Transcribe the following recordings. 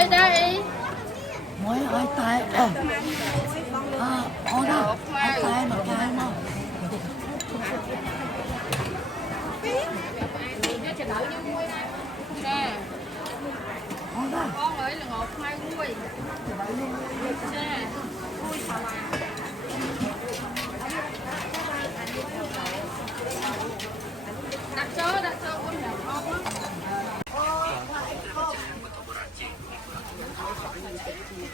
muối đây. Muối ơi tay đâu tay mà cái mà Nè. Con ơi là ngọt mai muối. Nè. Đặt cho con nhỏ con lắm.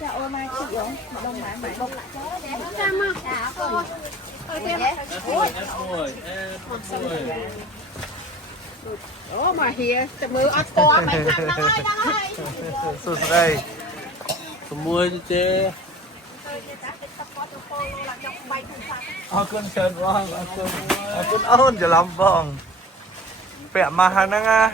Chào ơi mai chị ơi, đông bán bảy bông lại chó đấy. Trăm không? Dạ con. Ơi thêm. Ôi. Ủa mà hìa, chả mưa ăn co mấy thằng đang ơi. Sụt đây. Tụi mua chứ chê. Cơn vong, cơn ônจะลำ vong. Vẽ mà hàng năng à.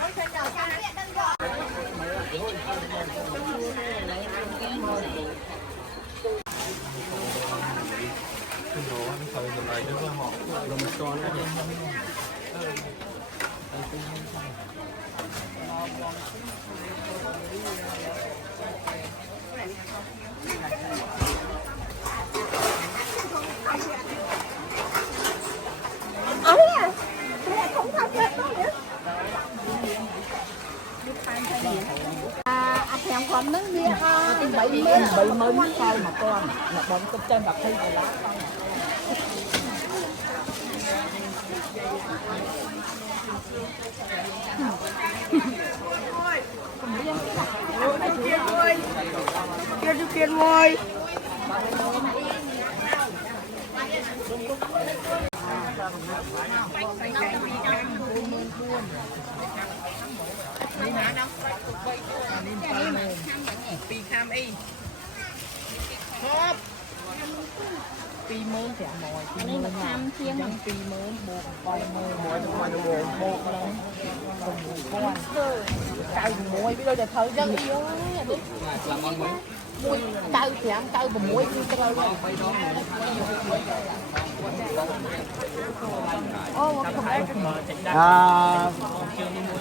Ăn thèm còn nước bia bảy mươi sao mà con là bông cái chân đặt thi rồi lá Kiên ngồiปีคำอีครับปีเมืองแถวมอยปีเมืองคำเที่ยงปีเมืองโบกปล่อยมือมอยโบกเลยตรงหูก้อนไก่มวยbây giờจะเธอยังอีกมวยไก่แถมไก่ผมมวยคือจะเลย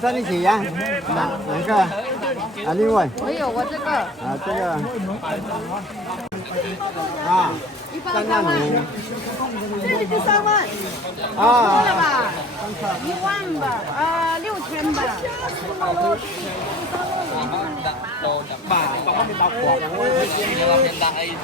这里几样？哪个？啊，另外。我有我这个。啊，这个。啊。3万5。这里就3万，啊。多了吧？1万吧，6000吧。bà có bị đọc của hiện đại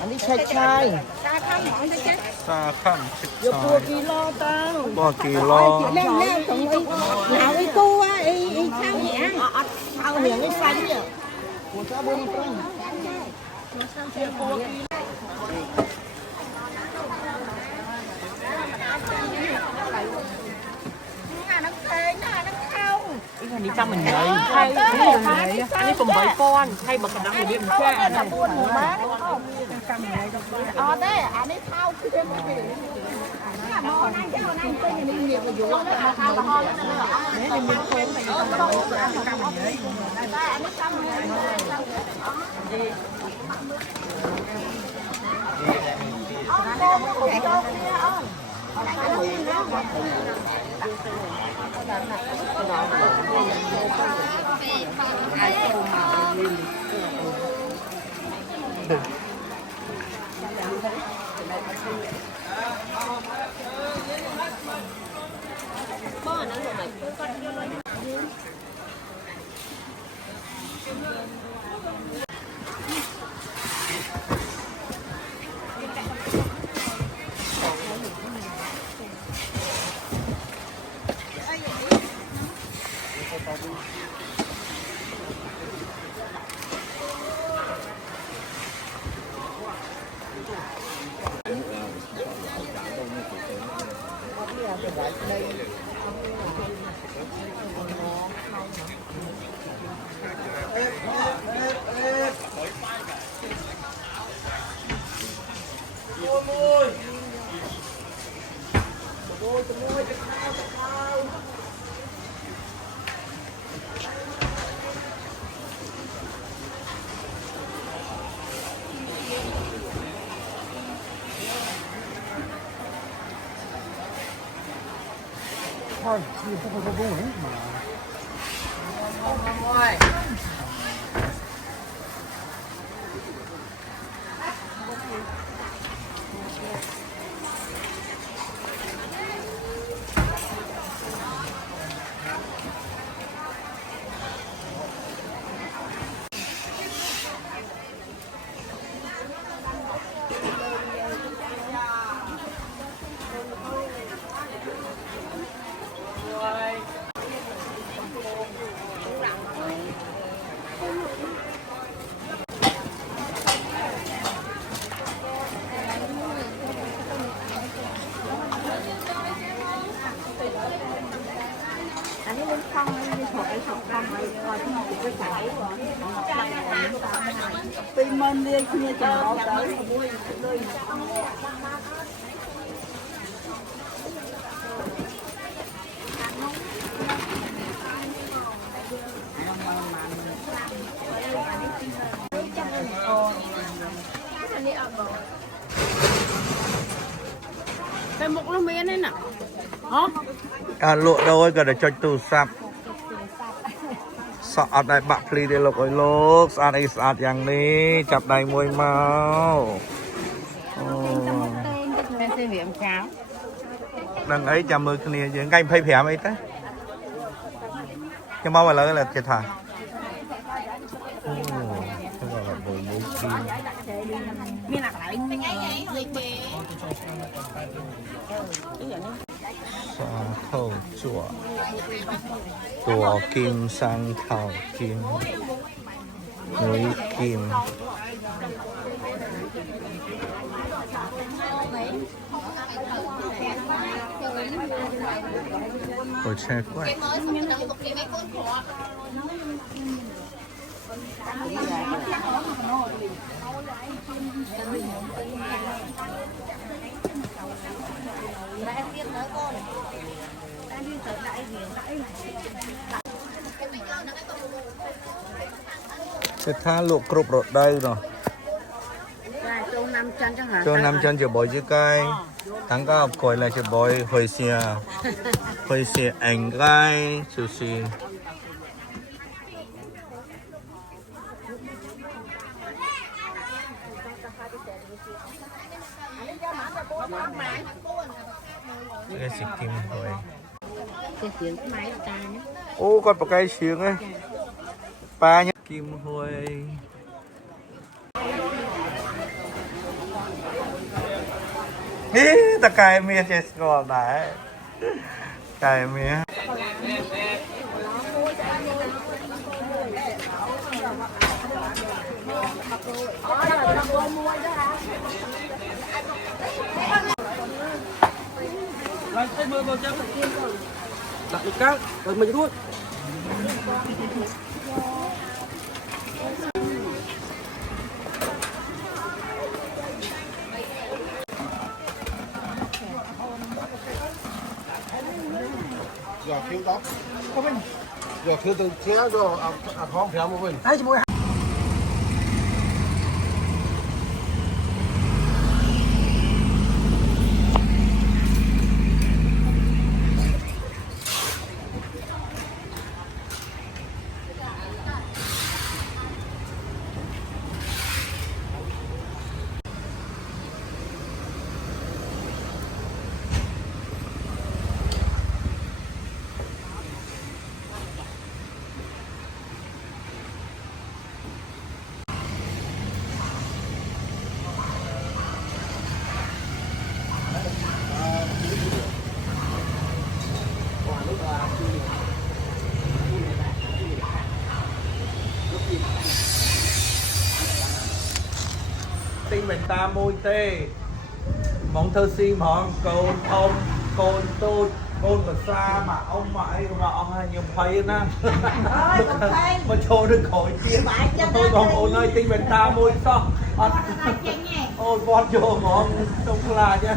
anh đi chạy chạy Ta khăm món đấy chứ. ซาข้ามชิด vô ซอ cua ย kilo tao บ่กี่โล Leo tổng ấy, nào ấy cô á, ấy sao nhỉ? tao hiền cái xanh nhỉ của cha bông con Nó đi trong mình vậy hay anh ấy cùng với con hay mà còn đang đi mình cha này đấy, anh ấy thao cái cái là món này cái này cái gì mình nhiều rồi vô là thao là ho để mình miếng khô này anh ấy xong đây thôi đi không có bún ấy mà anh ấy lên phong đi thuộc cái thuộc phong rồi coi cái gì cái phải tìm mình đi kia chờ tới cái mục nó miên đấy nè hả លក់ដូរក៏តែចុចទូរស័ព្ទសក់អត់ដែរបាក់ភ្លីទេលោកអើយលោកស្អាតអីស្អាតយ៉ាងនេះចាប់ដៃមួយមកអូ cái xe viện cháo នឹងអីចាំមើលគ្នាយើងថ្ងៃ25អីទៅខ្ញុំមកឥឡូវlà chết hảអូខ្ញុំមកដល់មួយគី miên lạc lại sa khâu chùa chùa kim sang thảo kim núi kim Ôi xe quá Sẽ tha luộc cục rột đây rồi châu 5 chân chẳng hả Cho 5 chân chỉ bồi dưới cây Thắng có học còi là chỉ bồi hồi xe ảnh gai chú xì cái xịt kim hồi cái tiếng cái máy của ta nhé ô con một cây xiềng ấy ba nhá kim hồi ta cài mía chết ngon đấy cài mía Lại thấy mưa vào chân đặt được cao rồi mình luôn giờ thiếu đó có bên giờ thiếu từ thế rồi không phải một bên ai chỉ tinh mình ta môi tê mong thơ si mong côn ông côn tôi côn của xa mà ông mãi rọ hay nhiều phay nè mà cho được khỏi tiền tôi còn ôn ơi tinh mình ta môi sao ôi bọt vô mong trông là chứ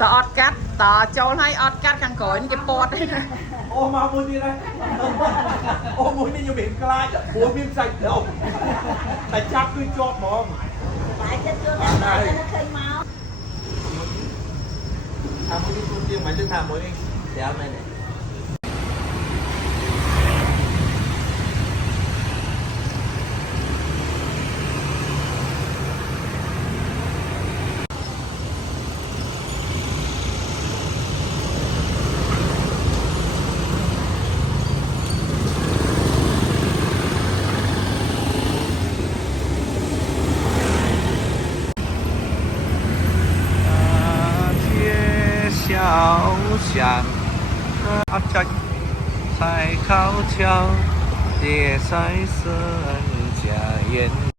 ต่อออดกัดต่อโจลให้ออดกัดกันก่อนเก็บปอด โอ้มาบุญนี่นะโอ้บุญนี่ยังเห็นกลายหัวพิมพ์ใส่เดียวแต่จับคือจอบมอง Tại chết chưa À, đây. nó khơi máu ทำมือที่คุณจริงหมายถึงทำมือเองเดี๋ยวอะไรเนี่ย 街小巷，阿仔才靠桥，叠彩色家园。